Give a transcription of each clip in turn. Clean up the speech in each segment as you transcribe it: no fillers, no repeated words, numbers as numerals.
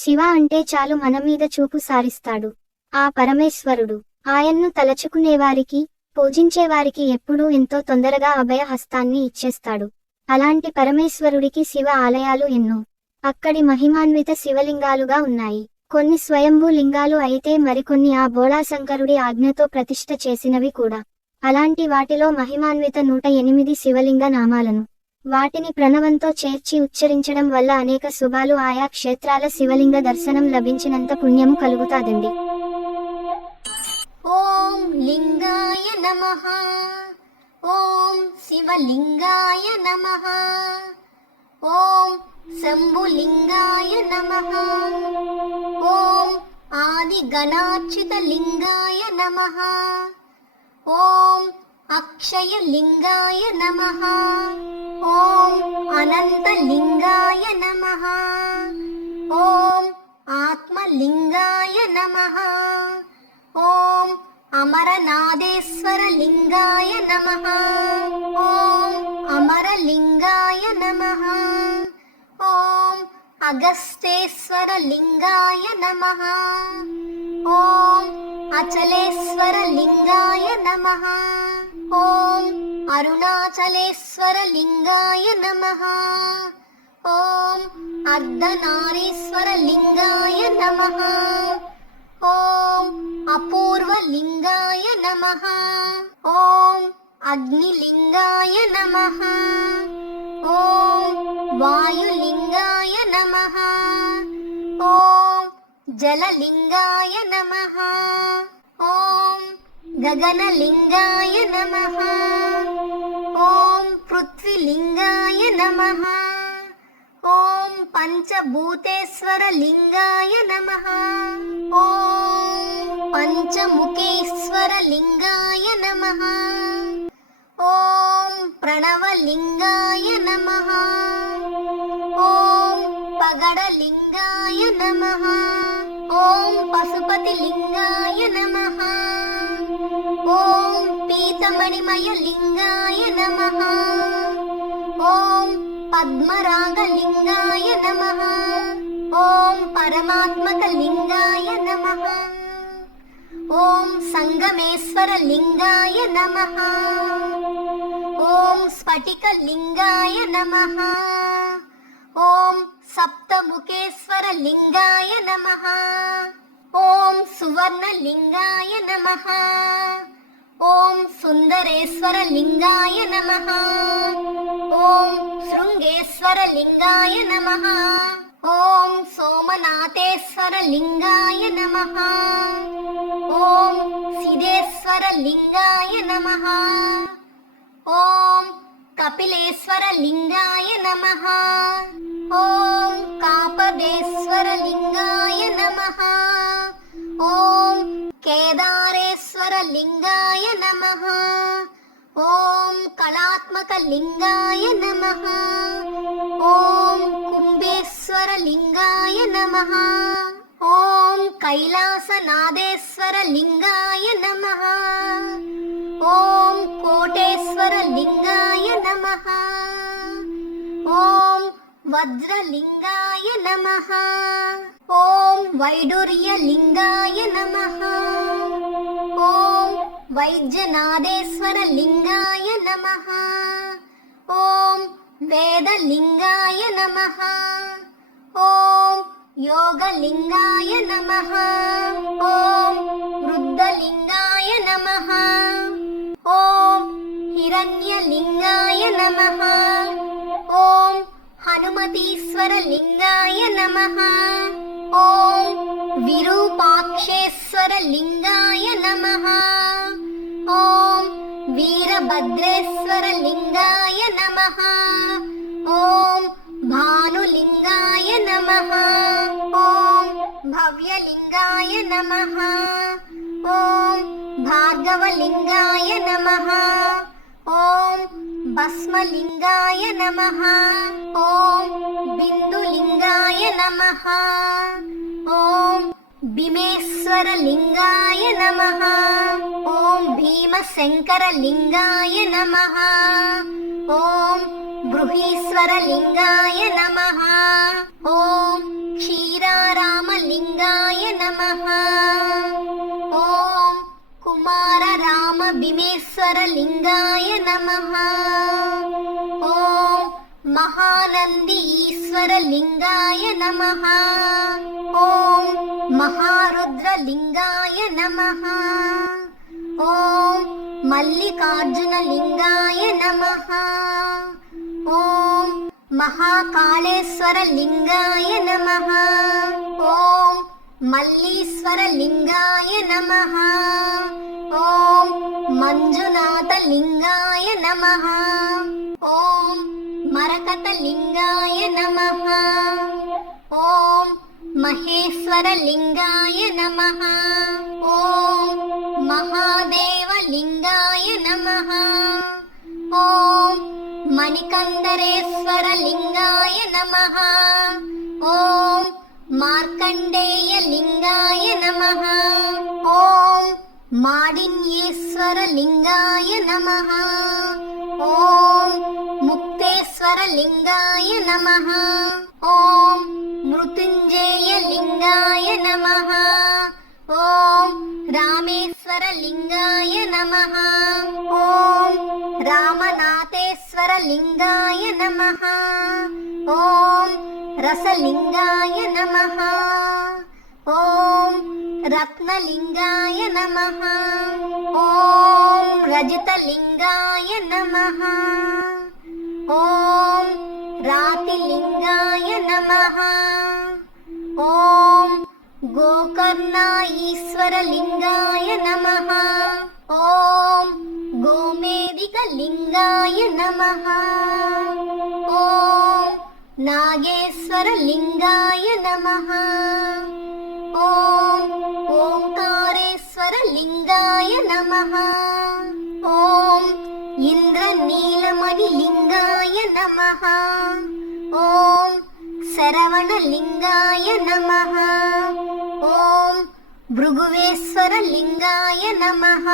శివ అంటే చాలు మనమీద చూపు సారిస్తాడు ఆ పరమేశ్వరుడు. ఆయన్ను తలచుకునేవారికి, పూజించేవారికి ఎప్పుడూ ఎంతో తొందరగా అభయ హస్తాన్ని ఇచ్చేస్తాడు. అలాంటి పరమేశ్వరుడికి శివ ఆలయాలు ఎన్నో. అక్కడి మహిమాన్విత శివలింగాలుగా ఉన్నాయి. కొన్ని స్వయంభూ లింగాలు అయితే మరికొన్ని ఆ బోళాశంకరుడి ఆజ్ఞతో ప్రతిష్ఠ చేసినవి కూడా. అలాంటి వాటిలో మహిమాన్విత 108 శివలింగ నామాలను, వాటిని ప్రణవంతో చేర్చి ఉచ్చరించడం వల్ల అనేక శుభాలు, ఆయా క్షేత్రాల శివలింగ దర్శనం లభించినంత పుణ్యము కలుగుతాదండి. ఓం లింగాయ నమః. ఓం శివలింగాయ నమః. ఓం శంభులింగాయ నమః. ఓం ఆది గణార్చిత లింగాయ నమః. ఓం అక్షయలింగాయ నమః. ఓం అనంతలింగాయ నమః. ఓం ఆత్మలింగాయ నమః. ఓం అమరనాదేశ్వర లింగాయ నమః. ఓం అమరలింగాయ నమః. ఓం అగస్తేశ్వర లింగాయ నమః. ఓం అచలేశ్వర లింగాయ నమః. ఓం అరుణాచలేశ్వర లింగాయ నమః. ఓం అర్ధనారీశ్వర లింగాయ నమః. ఓం అపూర్వ లింగాయ నమః. ఓం అగ్నిలింగాయ నమః. ఓం వాయులింగాయ నమః. ఓం జలలింగాయ నమః. ఓం గగనలింగాయ నమః. ఓం పృథ్వీలింగాయ నమః. ఓం పంచభూతేశ్వర లింగాయ నమః. ఓం పంచముఖేశ్వర లింగాయ నమః. ఓం ప్రణవలింగాయ నమః. ఓం పగడలింగాయ నమః. ఓం పశుపతిలింగాయ నమః. ఓం పీతమణిమయ లింగాయ నమః. ఓం పద్మరాగలింగాయ నమః. ఓం పరమాత్మక లింగాయ నమః. ఓం సంగమేశ్వర లింగాయ నమః. ఓం స్ఫటిక లింగాయ నమః. ఓం సప్తముఖేశ్వర లింగాయ నమః. ఓం సువర్ణ లింగాయ నమః. ఓం సుందరేశ్వర లింగాయ నమః. ఓం శృంగేశ్వర లింగాయ నమః. ఓం సోమనాథేశ్వర లింగాయ నమః. ఓం సిద్ధేశ్వర లింగాయ నమః. ఓం కపిలేశ్వర లింగాయ నమః. ఓం కాపదేశ్వర లింగాయ నమః. ఓం కేదారేశ్వర లింగాయ నమః. ఓం కళాత్మక లింగాయ నమః. ఓం కుంభేశ్వర లింగాయ నమః. ఓం కైలాసనాథేశ్వర లింగాయ నమః. ఓం కోటేశ్వర లింగాయ నమః. ఓం వజ్రలింగాయ నమః. ఓం వైడూర్య లింగాయ నమః. ఓం వైద్యనాథేశ్వర లింగాయ నమః. ఓం వేదలింగాయ నమః. ఓం యోగలింగాయ నమః. ఓం వృద్ధలింగాయ నమః. ఓం హిరణ్యలింగాయ నమః. ఓం హనుమతీశ్వర లింగాయ నమః. ఓం విరూపాక్షేశ్వర లింగాయ నమః. ఓం వీరభద్రేశ్వర లింగాయ నమః. ఓం భానులింగాయ నమః. ఓం భవ్యలింగాయ నమః. ఓం భార్గవలింగాయ నమః. ఓం భస్మలింగాయ నమః. ఓం బిందులింగాయ నమః. ఓం భీమేశ్వర లింగాయ నమః. ఓం భీమశంకర లింగాయ నమః. ఓం బృహీశ్వర లింగాయ నమః. ఓం క్షీరారా लिंगाय नमः ॐ कुमार राम भीमेश्वर लिंगाय नमः ॐ महानंदी ईश्वर लिंगाय नमः ॐ महारुद्र लिंगाय नमः ॐ मल्लिकार्जुन लिंगाय नमः ॐ महाकालेश्वर लिंगाय नमः ॐ मल्लीश्वर लिंगाय नमः ॐ मंजुनाथ लिंगाय नमः ॐ मरकत लिंगाय नमः ॐ महेश्वर लिंगाय नमः ॐ महादेव लिंगाय नमः ॐ मणिकंदरेश्वर लिंगाय नमः ॐ मार्कंडेय लिंगाय नमः ॐ माडिन्येश्वर लिंगाय नमः ॐ मुक्तेश्वर लिंगाय नमः ॐ मृत्युंजय लिंगाय नमः ॐ रामेश्वर लिंगाय नमः ॐ रामनाथेश्वर लिंगाय नमः ॐ रसलिंगाय नमः ॐ रत्नलिंगाय नमः ॐ रजतलिंगाय नमः ॐ रातिलिंगाय नमः ॐ गोकर्णा ईश्वर लिंगाय नमः ॐ गोमेदिक लिंगाय नमः ॐ नागेश्वर लिंगाय नमः ॐ ओंकारेश्वर लिंगाय नमः ॐ इंद्रनीलमणि लिंगाय नमः ॐ शरवण लिंगाय नमः ॐ भृगुवेश्वर लिंगाय नमः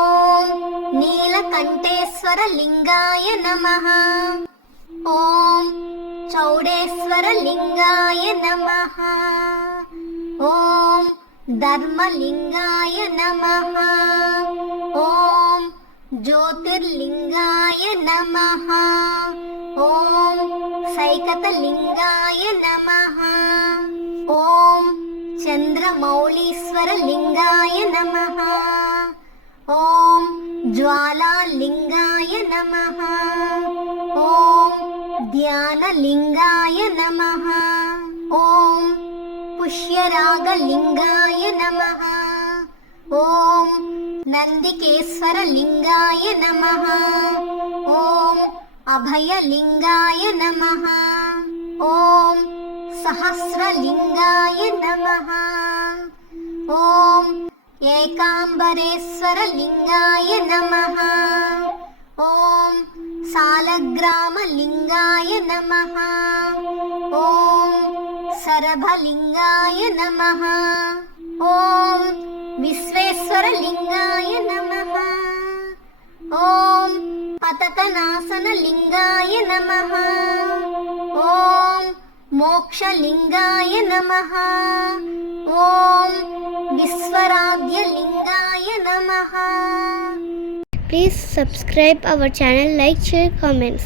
ॐ नीलकंठेश्वर लिंगाय नमः ॐ चौडेश्वर लिंगाय नमः ॐ धर्मलिंगाय नमः ॐ ज्योतिर्लिंगाय नमः ॐ सैकतलिंगाय नमः ॐ चंद्रमौलीश्वर लिंगाय नमः ॐ ज्वालालिंगाय नमः ॐ ध्यानलिंगाय नमः ॐ पुष्यरागलिंगाय नमः ॐ नंदिकेश्वर लिंगाय नमः ॐ अभयलिंगाय नमः ॐ सहस्रलिंगाय नमः ॐ एकांबरेश्वर लिंगाय नमः ॐ सालग्रामलिंगाय नमः ॐ सरभलिंगाय नमः ॐ विश्वेश्वरलिंगाय नमः ॐ पतकनासनलिंगाय नमः ॐ मोक्षलिंगाय नमः ॐ विश्वराध्यलिंगाय नमः. Please subscribe our channel, like, share, comments.